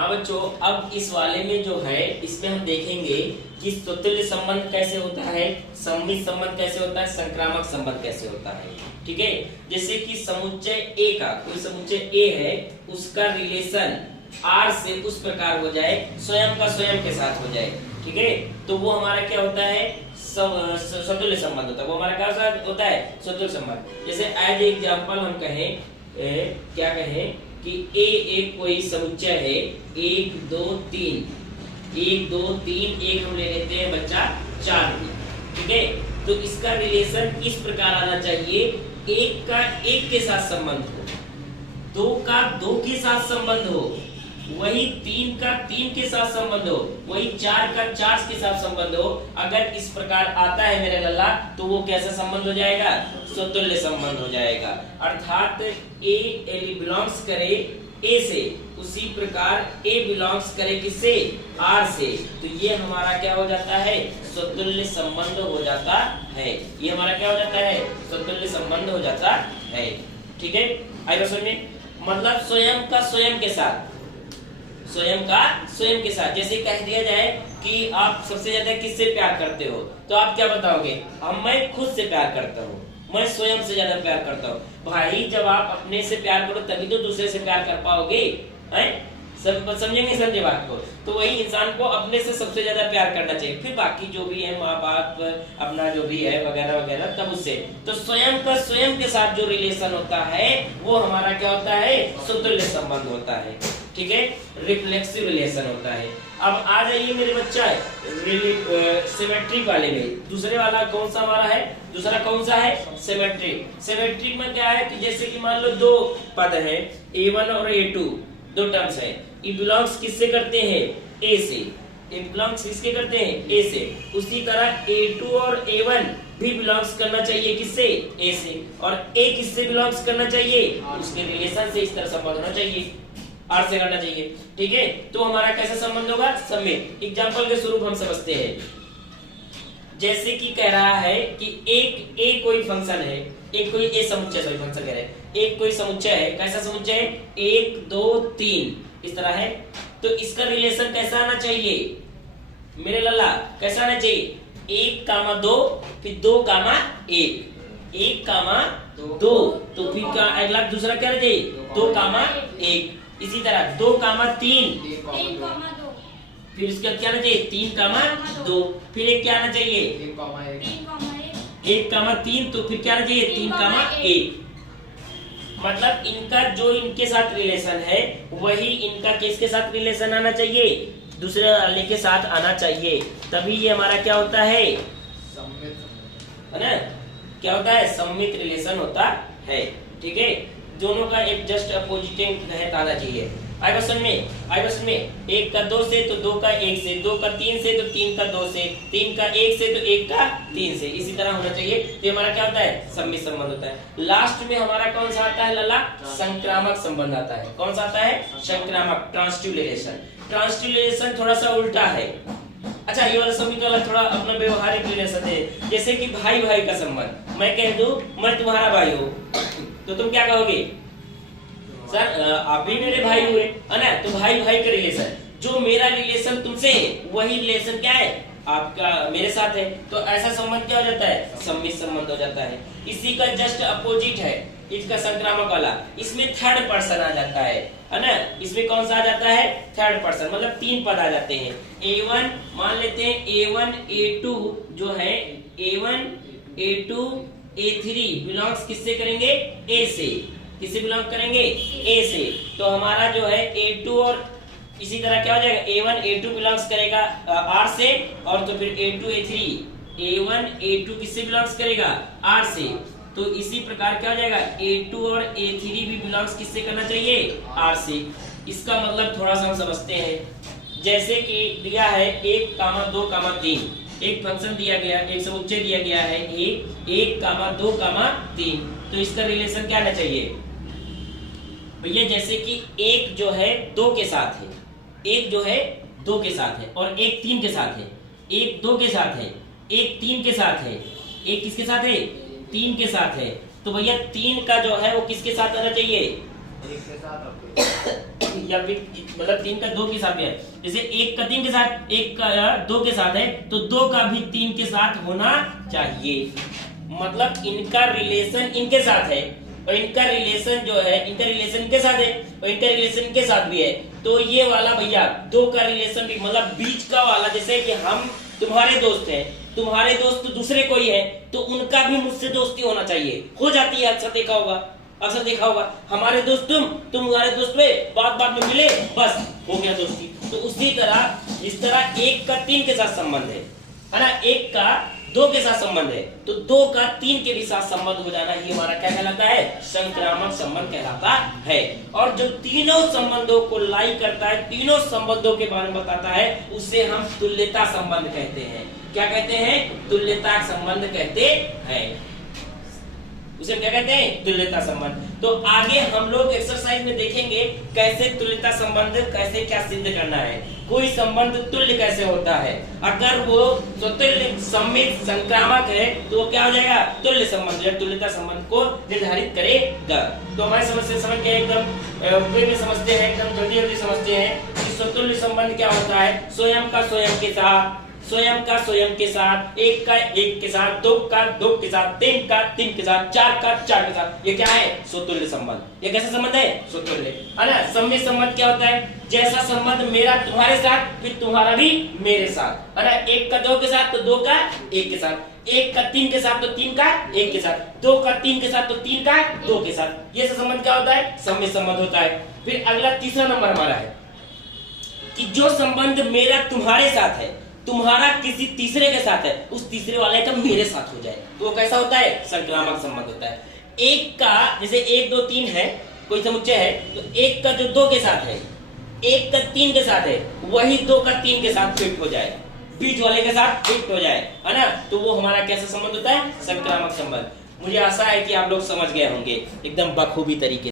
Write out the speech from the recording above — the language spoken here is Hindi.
हाँ बच्चों, अब इस वाले में जो है इसमें हम देखेंगे कि स्वतुल्य संबंध कैसे होता है, सममित संबंध कैसे होता है, संक्रामक संबंध कैसे होता है। ठीक है, जैसे कि समुच्चय ए का, कोई समुच्चय ए है, उसका रिलेशन आर से उस प्रकार हो जाए, स्वयं का स्वयं के साथ हो जाए। ठीक है, तो वो हमारा क्या होता है, स्वतुल्य संबंध होता है। वो हमारा क्या होता है, स्वतुल्य संबंध। जैसे एज एग्जांपल हम कहें, क्या कहें कि ए एक कोई समुच्चय है, 1 2 3, 1 2 3, एक हम ले लेते हैं बच्चा 4। ठीक है, तो इसका रिलेशन इस प्रकार आना चाहिए, 1 का 1 के साथ संबंध हो, 2 का 2 के साथ संबंध हो, वही 3 का 3 के साथ संबंध हो, वही 4 का 4 के साथ संबंध हो। अगर इस प्रकार आता है मेरे लल्ला, तो वो कैसा संबंध हो जाएगा, स्वतुल्य संबंध हो जाएगा। अर्थात ए बिलोंग्स करे ए से, उसी प्रकार ए बिलोंग्स करे किससे, आर से, तो ये हमारा क्या हो जाता है, स्वतुल्य संबंध हो जाता है। ये हमारा क्या हो जाता है, स्वतुल्य संबंध हो जाता है। ठीक है, आइए समझ में, मतलब स्वयं का स्वयं के साथ, स्वयं का स्वयं के साथ। जैसे कह दिया जाए कि आप सबसे ज्यादा किससे प्यार करते हो, तो आप क्या बताओगे, मैं खुद से प्यार करता हूँ, मैं स्वयं से ज्यादा प्यार करता हूँ। भाई जब आप अपने से प्यार करो तभी तो दूसरे से प्यार कर पाओगे, समझेंगे समझे बात को। तो वही इंसान को अपने से सबसे ज्यादा प्यार करना चाहिए, फिर बाकी जो भी है माँ बाप अपना जो भी है वगैरह वगैरह तब उससे। तो स्वयं का स्वयं के साथ जो रिलेशन होता है वो हमारा क्या होता है, स्वतुल्य संबंध होता है। ठीक है, रिफ्लेक्सिव रिलेशन होता है। अब आ जाइए मेरे बच्चा सिमेट्रिक वाले में, दूसरे वाला कौन सा हमारा है, दूसरा कौन सा है, सिमेट्रिक। सिमेट्रिक में क्या है कि जैसे कि मान लो 2 पद है, A1 और A2, 2 टर्म्स है, ये बिलोंग्स किससे करते हैं, ए से, ये बिलोंग्स किसके करते हैं, ए से। उसी तरह A2 और A1 भी बिलोंग्स करना चाहिए किससे, ए से, और ए किससे बिलोंग्स करना चाहिए, उसके रिलेशन से इस तरह संबंध होना चाहिए, आर से करना चाहिए। ठीक है, तो हमारा कैसा संबंध होगा, सममित। एग्जांपल के स्वरूप हम समझते हैं, जैसे कि कह रहा है कि एक ए कोई फंक्शन है, एक कोई ए समुच्चय, सॉरी फंक्शन कह रहे हैं, एक कोई समुच्चय है, कैसा समुच्चय है, 1 2 3 इस तरह है। तो इसका रिलेशन कैसा आना चाहिए मेरे लल्ला, कैसा आना चाहिए, 1 कामा 2, फिर 2 कामा 1, 1 कामा 2, तो फिर का अगला दूसरा क्या रहना चाहिए, 2 कामा 1। इसी तरह 2 कामा 3, फिर उसके बाद क्या आना चाहिए, 3 कामा 2, फिर एक क्या आना चाहिए, 1 कामा 3, तो फिर क्या आना चाहिए, 3 कामा 1। मतलब इनका जो इनके साथ रिलेशन है वही इनका किसके साथ रिलेशन आना चाहिए, दूसरे वाले के साथ आना चाहिए, तभी ये हमारा क्या होता है, है ना, क्या होता है, सममित रिलेशन होता है। ठीक है, दोनों का एक जस्ट अपोजिट आना चाहिए। आई क्वेश्चन में 1 का 2 से तो 2 का 1 से, 2 का 3 से तो 3 का 2 से, 3 का 1 से तो 1 का 3 से, इसी तरह होना चाहिए। तो हमारा क्या होता है, सममित संबंध होता है। लास्ट में हमारा कौन सा आता है लल्ला, संक्रामक संबंध आता है। कौन सा आता है, संक्रामक, ट्रांसिटिव रिलेशन। ट्रांसिटिव रिलेशन थोड़ा सा उल्टा है। अच्छा, ये वाला सममित वाला थोड़ा अपना व्यवहारिक रिलेशन है, जैसे कि भाई भाई का संबंध, मैं कह दूं मैं तुम्हारा भाई हूँ, तो तुम क्या कहोगे, सर आप भी मेरे भाई हुए, है ना, तो भाई भाई का रिलेशन, जो मेरा रिलेशन तुमसे है वही रिलेशन क्या है, आपका मेरे साथ है, तो ऐसा संबंध क्या हो जाता है, सममित संबंध हो जाता है। इसी का जस्ट अपोजिट है इसका संक्रामक वाला, इसमें थर्ड पर्सन आ जाता है ना, इसमें कौन सा आ जाता है, थर्ड पर्सन, मतलब 3 पद आ जाते हैं। A1 मान लेते हैं, A1 A2 जो है, A1 A2 A3 बिलोंग्स किससे करेंगे, ए से, किससे बिलोंग करेंगे, ए से। तो हमारा जो है A2 और इसी तरह क्या हो जाएगा, A1 A2 बिलोंग्स करेगा आर से, और तो फिर A2 A3, A1 A2 किससे बिलोंग्स करेगा, आर से। तो इसी प्रकार क्या हो जाएगा, A2 और A3 भी बिलोंग्स किससे करना चाहिए, आर से। इसका मतलब थोड़ा सा हम समझते हैं, जैसे कि दिया है 1 कामा 2 कामा 3, एक फंक्शन दिया गया, एक समुच्चय दिया गया है 1 कामा 2 कामा 3, तो इसका रिलेशन क्या आना चाहिए भैया, जैसे कि 1 जो है 2 के साथ है, 1 जो है 2 के साथ है, और 1 3 के साथ है, 1 2 के साथ है, 1 3 के साथ है, 1 किसके साथ है, 3 के साथ है। तो भैया 3 का जो है वो किसके साथ आना चाहिए, एक के साथ या फिर मतलब 3 का 2 के साथ भी है। जैसे 1 का 3 के साथ, 1 का 2 के साथ है, तो 2 का भी 3 के साथ होना चाहिए। मतलब इनका रिलेशन इनके साथ है और इनका रिलेशन जो है, इनका रिलेशन के साथ है और इनका रिलेशन के साथ भी है। तो ये वाला भैया 2 का रिलेशन भी, मतलब बीच का वाला, जैसे कि हम तुम्हारे दोस्त हैं, तुम्हारे दोस्त दूसरे कोई है, तो उनका भी मुझसे दोस्ती होना चाहिए। हो जाती है, अक्सर देखा होगा हमारे दोस्त तुम हमारे दोस्त पे बात में मिले, बस हो गया दोस्ती। तो उसी तरह इस तरह 1 का 3 के साथ संबंध है ना, 1 का 2 के साथ संबंध है, तो 2 का 3 के भी साथ संबंध हो जाना ही हमारा क्या कहलाता है, संक्रामक संबंध कहलाता है। और जो तीनों संबंधों को लाई करता है, तीनों संबंधों के बारे में बताता है, उसे हम तुल्यता संबंध कहते हैं। क्या कहते हैं? तुल्यता संबंध कहते हैं। उसे क्या कहते हैं? तुल्यता संबंध। तो आगे हम लोग एक्सरसाइज में देखेंगे कैसे तुल्यता संबंध, कैसे क्या सिद्ध करना है। कोई संबंध तुल्य कैसे होता है, अगर वो स्वतुल्य, सम्मित, संक्रामक है तो वो क्या हो जाएगा? तुल्य संबंध, या तुल्यता संबंध को निर्धारित करेगा। तो हमारी समस्या समझ के एकदम वे में समझते हैं, एकदम जल्दी समझते हैं कि स्वतुल्य संबंध क्या होता है। स्वयं का स्वयं के साथ, स्वयं का स्वयं के साथ, 1 का 1 के साथ, 2 का 2 के साथ, 3 का 3 के साथ, 4 का 4 के साथ, ये क्या है? स्वतुल्य संबंध। ये कैसा संबंध है? स्वतुल्य, है ना। सम्मित संबंध क्या होता है? जैसा संबंध मेरा तुम्हारे साथ, फिर तुम्हारा भी मेरे साथ, है ना। 1 का 2 के साथ तो 2 का 1 के साथ, 1 का 3 के साथ तो 3 का 1 के साथ, 2 का 3 के साथ तो 3 का 2 के साथ। ये संबंध क्या होता है? सम्मित संबंध होता है। फिर अगला तीसरा नंबर हमारा है कि जो संबंध मेरा तुम्हारे साथ है, तुम्हारा किसी तीसरे के साथ है, उस तीसरे वाले का मेरे साथ हो जाए, तो वो कैसा होता है? संक्रामक संबंध होता है। 1 का, जैसे 1 2 3 है, कोई समुच्चय है, तो 1 का जो 2 के साथ है, 1 का 3 के साथ है, वही 2 का 3 के साथ फिट हो जाए, बीच वाले के साथ फिट हो जाए, है ना। तो वो हमारा कैसा संबंध होता है? संक्रामक संबंध। मुझे आशा है कि आप लोग समझ गए होंगे एकदम बखूबी तरीके।